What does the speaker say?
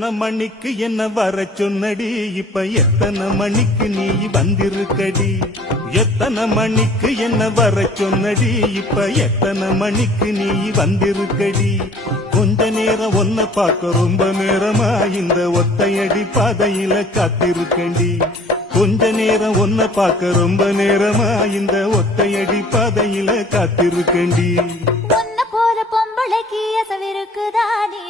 எத்தனை மணிக்கு என்ன வர சொன்னடி, இப்ப எத்தனை மணிக்கு நீ வந்திருக்கடி. எத்தனை மணிக்கு என்ன வர சொன்னடி, இப்ப எத்தனை மணிக்கு நீ வந்திருக்கடி. கொஞ்ச நேரம் ஒன்ன பார்க்க ரொம்ப நேரமா இந்த ஒத்தையடி பாதையில காத்திருக்கண்டி. கொஞ்ச நேரம் ஒன்ன பார்க்க ரொம்ப நேரமா இந்த ஒத்தையடி பாதையில காத்திருக்கண்டி. பொம்பளைக்கு அசவிருக்குதா நீ